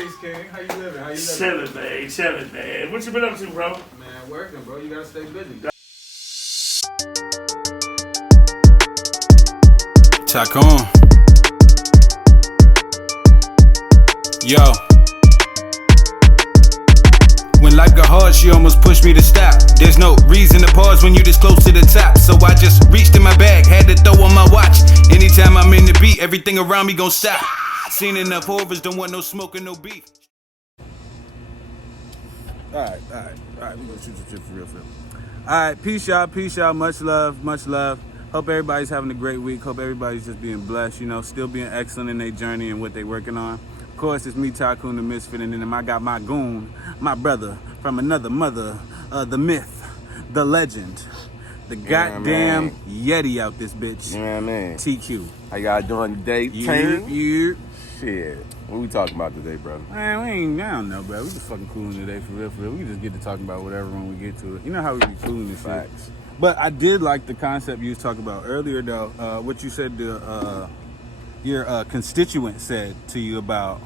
King, how you living? How you living? Chilling, man. What you been up to, bro? Man, working, bro. You gotta stay busy. Tycoon. Yo. When life got hard, she almost pushed me to stop. There's no reason to pause when you this close to the top. So I just reached in my bag, had to throw on my watch. Anytime I'm in the beat, everything around me gon' stop. Seen enough horrors, don't want no smoke and no beef. Alright, we gonna shoot the shit for real. Alright, peace y'all, much love. Hope everybody's having a great week. Hope everybody's just being blessed, still being excellent in their journey and what they working on. Of course, it's me, Tycoon the Misfit, and then I got my goon, my brother from another mother, the myth, the legend, the goddamn Yeti out this bitch. You know what I mean? TQ. How y'all doing today, You. Shit. What we talking about today, brother? Man, I don't know, bro. We just fucking cooling today, for real. We can just get to talking about whatever when we get to it. You know how we be cooling this shit. Facts. But I did like the concept you was talking about earlier, though. What you said your constituent said to you about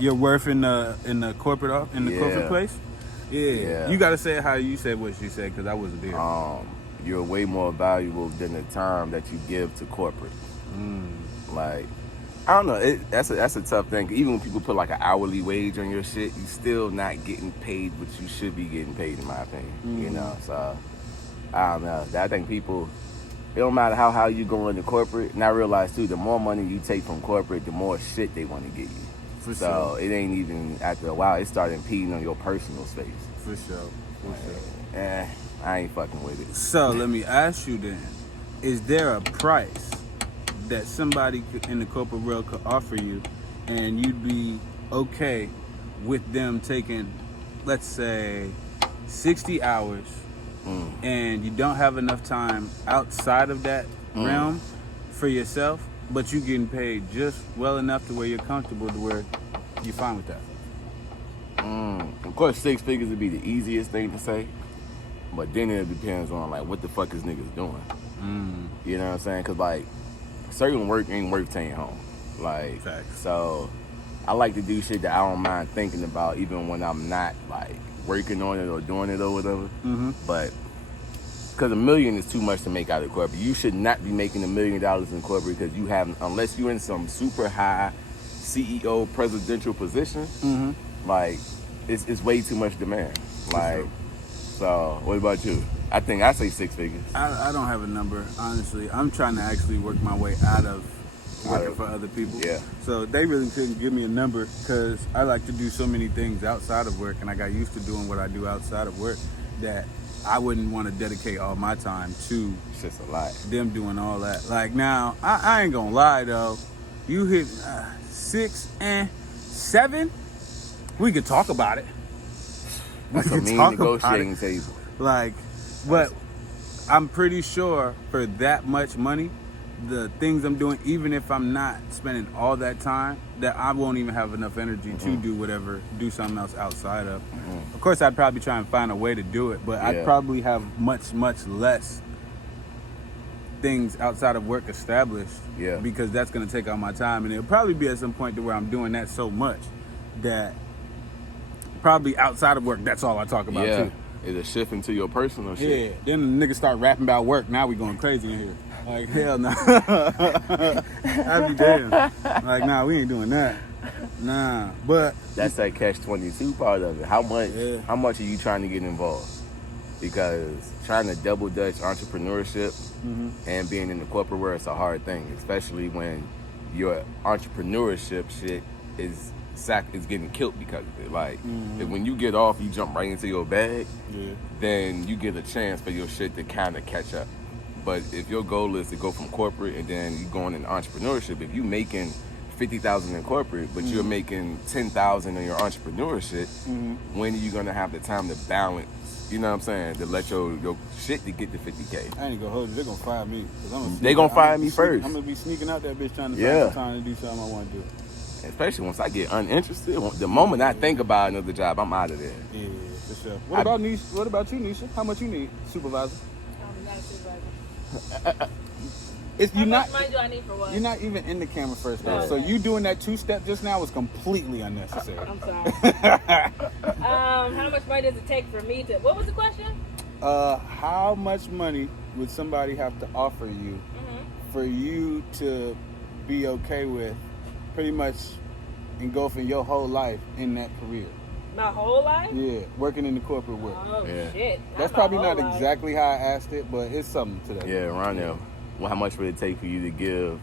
your worth in the corporate corporate place. Yeah. You gotta say it how you said what she said, because I wasn't there. You're way more valuable than the time that you give to corporate. Like, I don't know. That's a tough thing. Even when people put like an hourly wage on your shit, you still not getting paid what you should be getting paid, in my opinion. So I don't know. I think people, it don't matter how high you go into corporate. And I realize too, the more money you take from corporate, the more shit they want to get you. For so sure. It ain't even, after a while, it started impeding on your personal space. For sure. I ain't fucking with it. So let me ask you then: is there a price that somebody in the corporate world could offer you, and you'd be okay with them taking, let's say, 60 hours, and you don't have enough time outside of that realm for yourself, but you getting paid just well enough to where you're comfortable, to where you're fine with that? Of course, 6 figures would be the easiest thing to say, but then it depends on like what the fuck is niggas doing. You know what I'm saying? Cause like certain work ain't worth taking home. Like, Facts. So I like to do shit that I don't mind thinking about, even when I'm not like working on it or doing it or whatever. But because $1 million is too much to make out of corporate. You should not be making $1 million in corporate, because you have, unless you're in some super high CEO presidential position, like it's way too much demand. Like, so what about you? I think I say 6 figures. I don't have a number, honestly. I'm trying to actually work my way out of working for other people. Yeah. So they really couldn't give me a number, because I like to do so many things outside of work, and I got used to doing what I do outside of work, that I wouldn't want to dedicate all my time to It's just a lot. them doing all that. Like, now, I ain't gonna lie though. You hit 6 and 7, we could talk about it. That's a mean negotiating table. Like, but I'm pretty sure for that much money, the things I'm doing, even if I'm not spending all that time, that I won't even have enough energy to do something else outside of. Of course, I'd probably try and find a way to do it, but I'd probably have much less things outside of work established, because that's going to take all my time, and it'll probably be at some point to where I'm doing that so much that probably outside of work, that's all I talk about too. It'll shift into your personal shit. Yeah, then the niggas start rapping about work. Now we going crazy in here. Like, hell no. I'd be damn. Like, nah, we ain't doing that. Nah, but That's that catch-22 part of it. How much are you trying to get involved? Because trying to double dutch entrepreneurship and being in the corporate world is a hard thing, especially when your entrepreneurship shit is getting killed because of it. Like, if when you get off, you jump right into your bag, then you get a chance for your shit to kind of catch up. But if your goal is to go from corporate and then you going into entrepreneurship, if you making $50,000 in corporate, but you're making $10,000 in your entrepreneurship, when are you gonna have the time to balance? You know what I'm saying? To let your shit to get to 50K. I ain't gonna hold you. They're gonna fire me. They gonna fire me first. I'm gonna be sneaking out that bitch trying to find some time to do something I want to do. Especially once I get uninterested. The moment I think about another job, I'm out of there. Yeah, for sure. What about Nisha? What about you, Nisha? How much you need, supervisor? Not a supervisor. It's How you're much not. money do I need for what? You're not even in the camera first No, off. So okay. you doing that 2-step just now was completely unnecessary. I'm sorry. How much money does it take for me to? What was the question? How much money would somebody have to offer you for you to be okay with pretty much engulfing your whole life in that career? My whole life? Yeah, working in the corporate world. Oh Yeah. shit. That's my probably whole not life. exactly how I asked it, but it's something to that. Yeah, around there. Well, how much would it take for you to give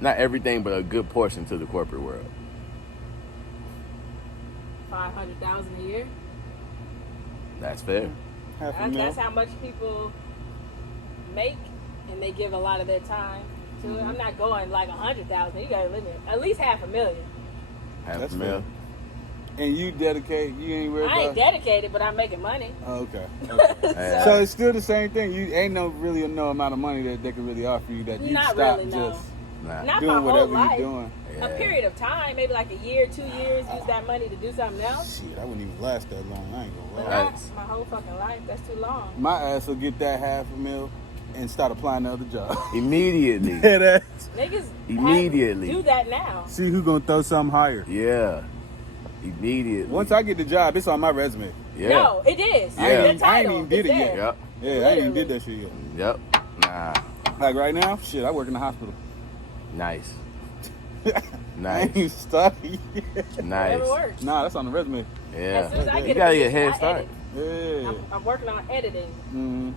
not everything, but a good portion to the corporate world? 500,000 a year. That's fair. Half a mil. That's how much people make, and they give a lot of their time to it. I'm not going like 100,000. You gotta limit at least $500,000. Half That's a mil. And you dedicate, you ain't worried I ain't about. dedicated, but I'm making money. Oh, okay. Yeah. So it's still the same thing. You ain't no amount of money that they can really offer you that you Not stop really, no. just Nah. Not doing my whole whatever life. you're doing. Yeah. A period of time, maybe like a year, 2 years, use that money to do something else. Shit, I wouldn't even last that long. I ain't But gonna lie. not my whole fucking life. That's too long. My ass will get that $500,000 and start applying to other jobs. Immediately. Niggas Niggas Immediately. do that now. see who gonna throw something higher. Yeah. Immediately. Once I get the job, it's on my resume. Yeah. No, it is. Yeah. The I ain't title even did is it yet. there. Yep. Yeah, I ain't even Literally. did that shit yet. Yep. Nah. Like right now, shit, I work in the hospital. Nice. I ain't Nice. even started yet. Nice. Whatever works. Nah, that's on the resume. As soon as Yeah. I You get gotta a get a head position, I start. edit. Yeah. I'm working on editing. Mm-hmm.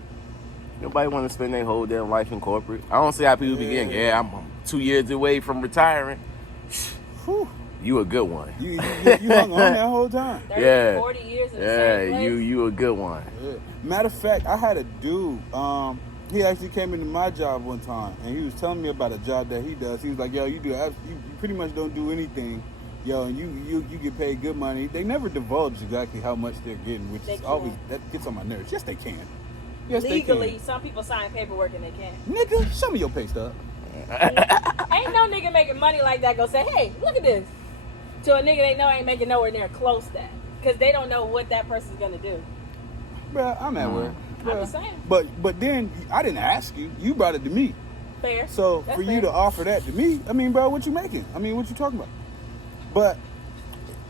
Nobody want to spend their whole damn life in corporate. I don't see how people begin. Yeah, I'm 2 years away from retiring. Whew. You a good one. You hung on that whole time. 30, Yeah. 40 years in the Yeah, same place. you a good one. Yeah. Matter of fact, I had a dude. He actually came into my job one time, and he was telling me about a job that he does. He was like, "Yo, you pretty much don't do anything, yo, and you get paid good money." They never divulge exactly how much they're getting, which They is always can't. that gets on my nerves. Yes, they can. Yes, Legally, they some people sign paperwork and they can't. can. Nigga, show me your pay stub. Ain't no nigga making money like that go say, hey, look at this. To a nigga they know ain't making nowhere near close to that. Because they don't know what that person's going to do. Bruh, I'm at work. I'm Bruh. just saying. But then I didn't ask you. You brought it to me. Fair. So That's for you fair. to offer that to me, I mean, bro, what you making? I mean, what you talking about? But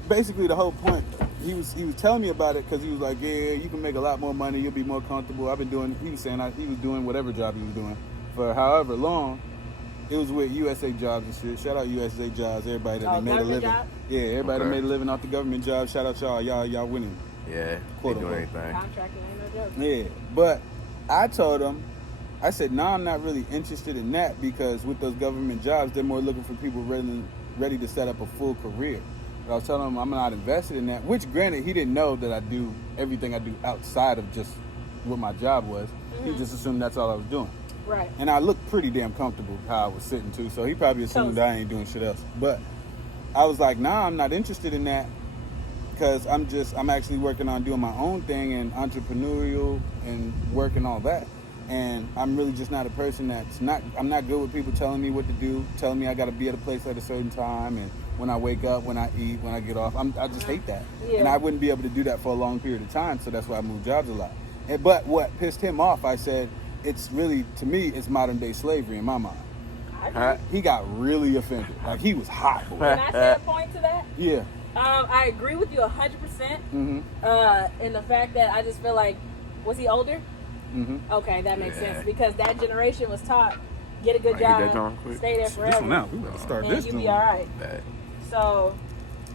basically, the whole point, he was telling me about it because he was like, yeah, you can make a lot more money, you'll be more comfortable. He was saying he was doing whatever job he was doing for however long. It was with USA Jobs and shit. Shout out USA Jobs, everybody that Oh, made a government living. job? Yeah, everybody that Okay. made a living off the government job. Shout out y'all winning. Yeah, they Quote, doing unquote. anything. Contracting ain't no joke. Yeah, but I told him, I said, no, I'm not really interested in that because with those government jobs, they're more looking for people ready to set up a full career. But I was telling him I'm not invested in that, which granted, he didn't know that I do everything I do outside of just what my job was. He just assumed that's all I was doing. Right. And I looked pretty damn comfortable how I was sitting too, so he probably assumed I ain't doing shit else. But I was like, nah, I'm not interested in that because I'm actually working on doing my own thing and entrepreneurial and work and all that. And I'm really just not a person I'm not good with people telling me what to do, telling me I got to be at a place at a certain time, and when I wake up, when I eat, when I get off. I just hate that. Yeah. And I wouldn't be able to do that for a long period of time, so that's why I moved jobs a lot. But what pissed him off, I said, it's really, to me, it's modern day slavery in my mind. I agree. Huh? He got really offended. Like, he was hot for Can it. I say a point to that? Yeah. I agree with you 100%. Mm-hmm. In the fact that I just feel like, was he older? Mm-hmm. Okay, that makes Yeah. sense because that generation was taught, get a good Get that job, done quick. stay there This forever, one now, we better start and this you one. be all right. That. So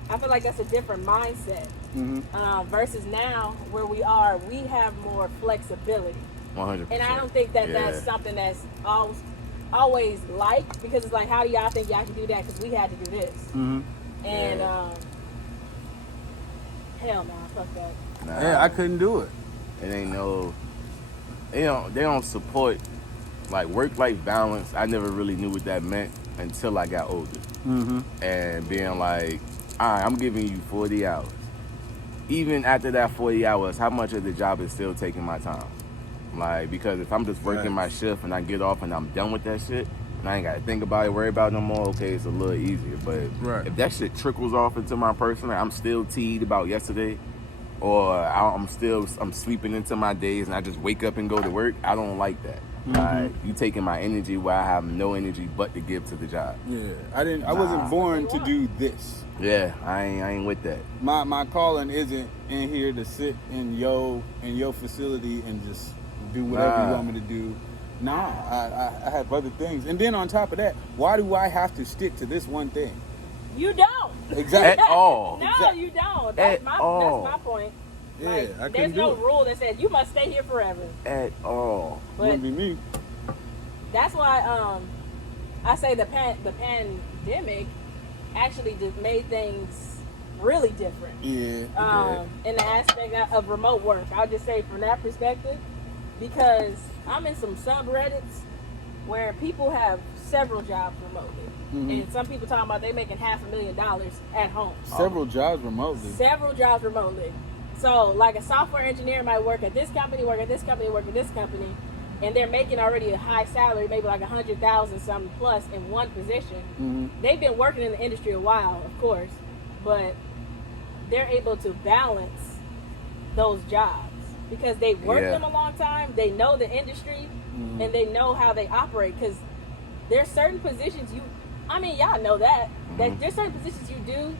I feel like that's a different mindset Mm-hmm. versus now where we are. We have more flexibility, 100%. and I don't think that Yeah. that's something that's always like because it's like, how do y'all think y'all can do that? Because we had to do this, Mm-hmm. and Yeah. hell no, fuck that. Nah, Yeah, I couldn't do it. it ain't no. They don't support like work-life balance. I never really knew what that meant until I got older. Mm-hmm. And being like, all right, I'm giving you 40 hours. Even after that 40 hours, how much of the job is still taking my time? Like, because if I'm just working Right. my shift and I get off and I'm done with that shit, and I ain't got to think about it, worry about it no more, okay, it's a little easier. But Right. if that shit trickles off into my personal, I'm still teed about yesterday, or I'm sleeping into my days and I just wake up and go to work, I don't like that. Like, you taking my energy where I have no energy but to give to the job. Yeah, I wasn't born to do this. Yeah, I ain't with that. My calling isn't in here to sit in your facility and just do whatever you want me to do. Nah, I have other things. And then on top of that, why do I have to stick to this one thing? You don't. Exactly. At all. No, you don't. That's my point. Yeah, Like, I couldn't there's do no it. rule that says you must stay here forever. At all. But Wouldn't be me. that's why I say the pandemic actually just made things really different. Yeah. In the aspect of remote work. I'll just say from that perspective, because I'm in some subreddits where people have several jobs remotely. And some people talking about they making $500,000 at home. Several jobs remotely. Several jobs remotely. So like a software engineer might work at this company, work at this company, work at this company, and they're making already a high salary, maybe like 100,000 something plus in one position. They've been working in the industry a while, of course, but they're able to balance those jobs because they worked them a long time. They know the industry and they know how they operate. Because there's certain positions y'all know that there's certain positions you do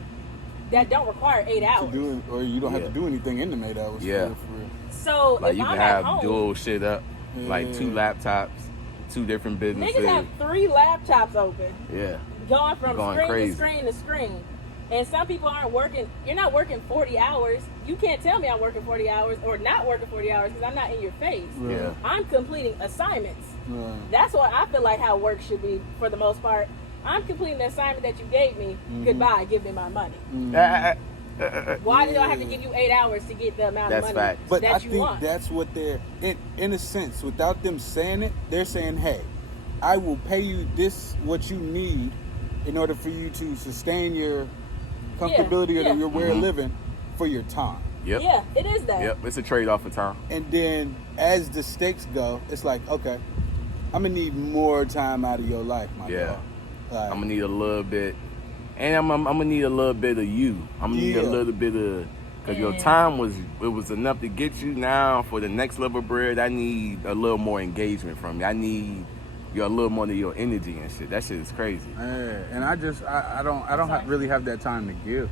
that don't require 8 hours. To do it, or you don't have to do anything in the 8 hours. Yeah. For real. So Like, if you I'm can at have home, dual shit up. Like 2 laptops, 2 different businesses. niggas have 3 laptops open, Yeah. going from Going screen crazy. to screen to screen. And some people aren't working. You're not working 40 hours. You can't tell me I'm working 40 hours or not working 40 hours because I'm not in your face. Yeah. I'm completing assignments. Right. That's what I feel like how work should be for the most part. I'm completing the assignment that you gave me. Goodbye. Give me my money. Why do I have to give you 8 hours to get the amount That's of money fact. But that I you think want? that's what they're, in a sense, without them saying it, they're saying, hey, I will pay you this, what you need, in order for you to sustain your comfortability or your way of living for your time. Yep. Yeah, it is that. Yep. It's a trade-off for time. And then as the stakes go, it's like, okay, I'm going to need more time out of your life, my dog. Like, I'm gonna need a little bit, and I'm gonna need a little bit of you. I'm gonna need a little bit of, cause your time was enough to get you. Now for the next level of bread, I need a little more engagement from you. I need a little more of your energy and shit. That shit is crazy. and I don't really have that time to give.